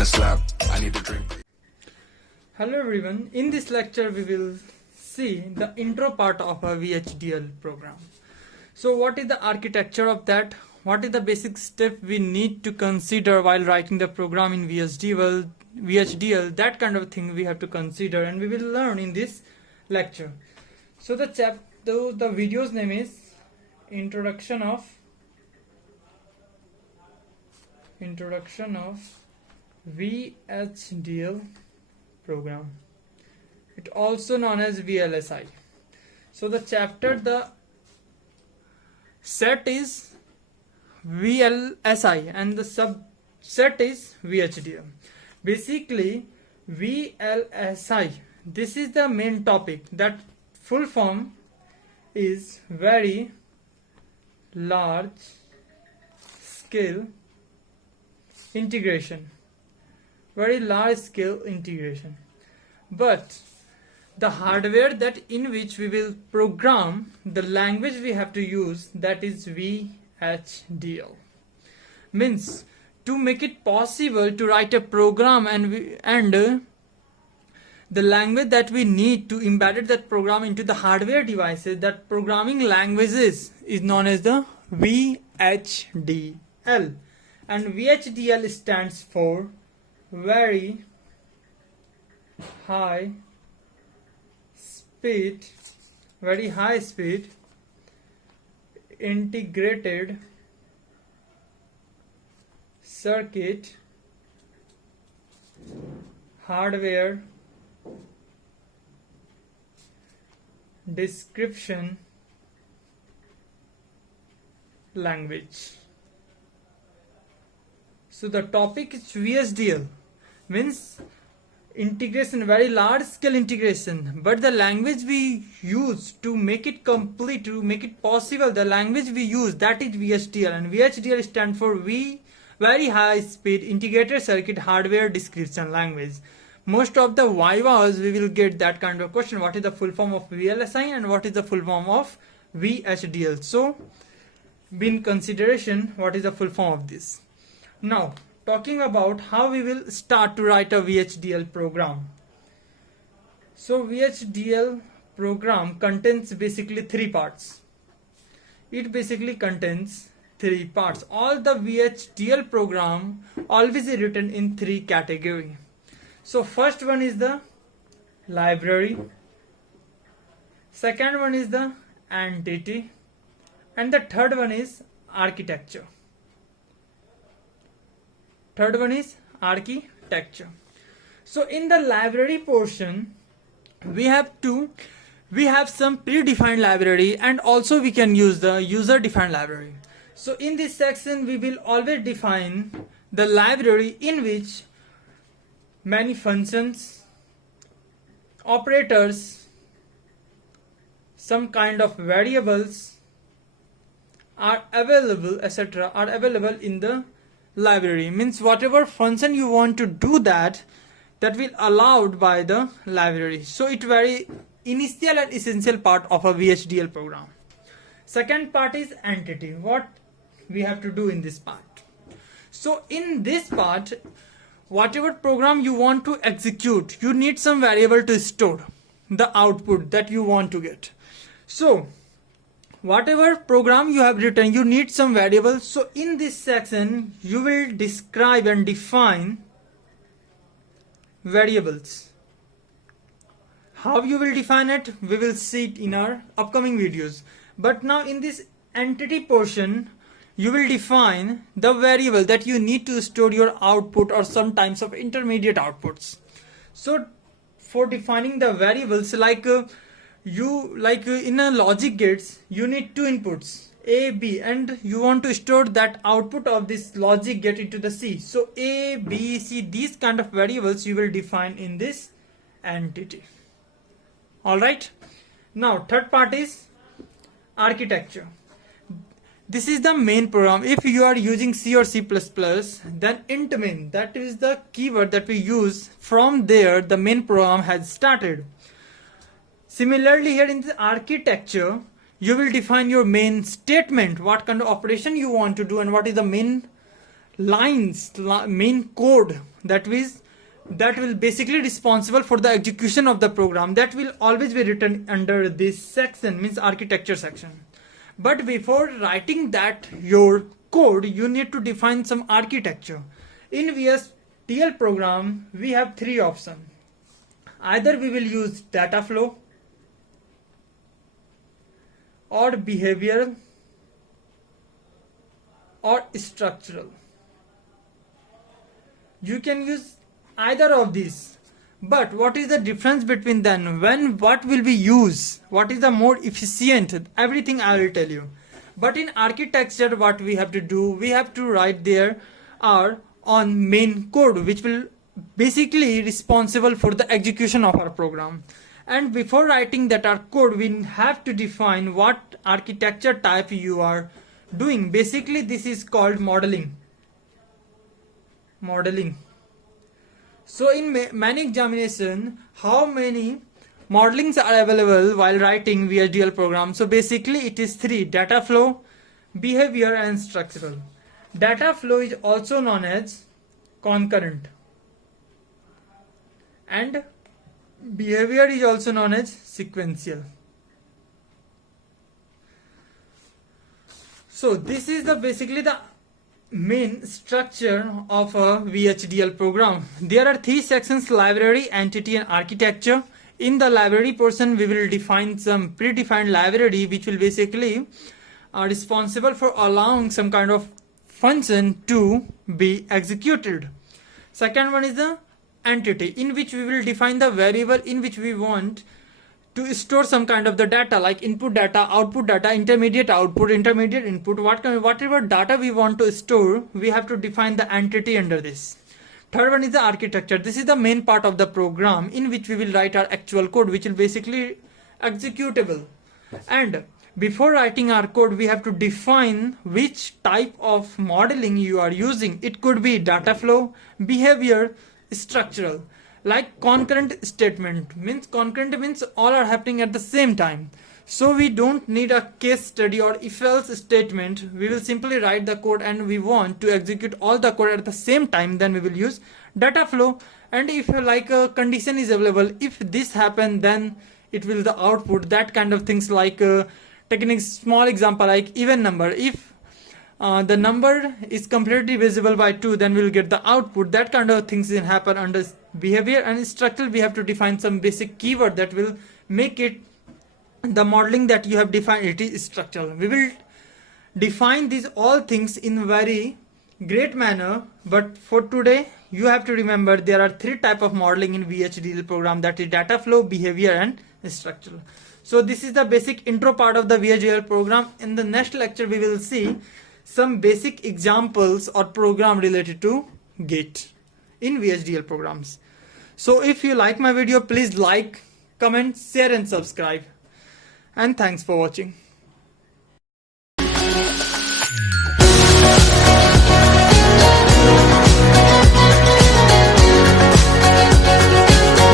need a slap, I need a drink. Hello everyone, in this lecture we will see the intro part of a VHDL program. So what is the architecture of that? What is the basic step we need to consider while writing the program in VHDL, that kind of thing we have to consider, and we will learn in this lecture. So the video's name is Introduction of VHDL program. It also known as VLSI. So the set is VLSI and the subset is VHDL. Basically, VLSI, this is the main topic. That full form is very large scale integration. Very large scale integration. But the hardware that in which we will program, the language we have to use, that is VHDL. Means to make it possible to write a program and the language that we need to embed that program into the hardware devices, that programming languages is known as the VHDL. And VHDL stands for very high speed integrated circuit hardware description language. So the topic is VHDL, means integration, very large scale integration, but the language we use to make it complete, to make it possible, the language we use, that is VHDL, and VHDL stands for very high speed integrated circuit hardware description language. Most of the vivas we will get that kind of question, what is the full form of VLSI and what is the full form of VHDL. So be in consideration what is the full form of this. Now talking about how we will start to write a VHDL program. So VHDL program contains basically three parts. It basically contains three parts. All the VHDL program always is written in three categories. So first one is the library, second one is the entity, and the third one is architecture. Third one is architecture. So in the library portion, we have some predefined library, and also we can use the user defined library. So in this section we will always define the library in which many functions, operators, some kind of variables are available, etc., are available in the library. Means whatever function you want to do, that will allowed by the library. So it very initial and essential part of a VHDL program. Second part is entity. What we have to do in this part? So in this part, whatever program you want to execute, you need some variable to store the output that you want to get. So whatever program you have written, you need some variables. So in this section you will describe and define variables. How you will define it, we will see it in our upcoming videos. But now in this entity portion, you will define the variable that you need to store your output or some types of intermediate outputs. So for defining the variables, like in a logic gates, you need two inputs, A, B, and you want to store that output of this logic gate into the C. So A, B, C, these kind of variables you will define in this entity. Alright. Now third part is architecture. This is the main program. If you are using C or C++, then int main, that is the keyword that we use. From there, the main program has started. Similarly, here in the architecture, you will define your main statement, what kind of operation you want to do, and what is the main lines, main code that will basically responsible for the execution of the program, that will always be written under this section, means architecture section. But before writing that your code, you need to define some architecture. In VHDL program, we have three options. Either we will use data flow, or behavioral, or structural. You can use either of these. But what is the difference between them? What will we use? What is the more efficient? Everything I will tell you. But in architecture, what we have to do, we have to write there our on main code, which will basically responsible for the execution of our program. And before writing that our code, we have to define what architecture type you are doing. Basically, this is called modeling. So in many examination, how many modelings are available while writing VHDL program? So basically it is three: data flow, behavior, and structural. Data flow is also known as concurrent, and behavior is also known as sequential. So this is basically the main structure of a VHDL program. There are three sections: library, entity, and architecture. In the library portion, we will define some predefined library which will basically are responsible for allowing some kind of function to be executed. Second one is the entity, in which we will define the variable in which we want to store some kind of the data, like input data, output data, intermediate output, intermediate input, whatever data we want to store, we have to define the entity under this. Third one is the architecture. This is the main part of the program in which we will write our actual code, which will basically executable. And before writing our code, we have to define which type of modeling you are using. It could be data flow, behavior, structural. Like concurrent statement means all are happening at the same time. So we don't need a case study or if else statement. We will simply write the code and we want to execute all the code at the same time, then we will use data flow. And if like a condition is available, if this happen, then it will the output, that kind of things. Like taking a small example like even number, if the number is completely divisible by 2, then we'll get the output. That kind of things will happen under behavior. And structural, we have to define some basic keyword that will make it the modeling that you have defined, it is structural. We will define these all things in very great manner, but for today you have to remember there are three type of modeling in VHDL program, that is data flow, behavior, and structural. So this is the basic intro part of the VHDL program. In the next lecture we will see some basic examples or program related to Git in VHDL programs. So if you like my video, please like, comment, share, and subscribe. And thanks for watching.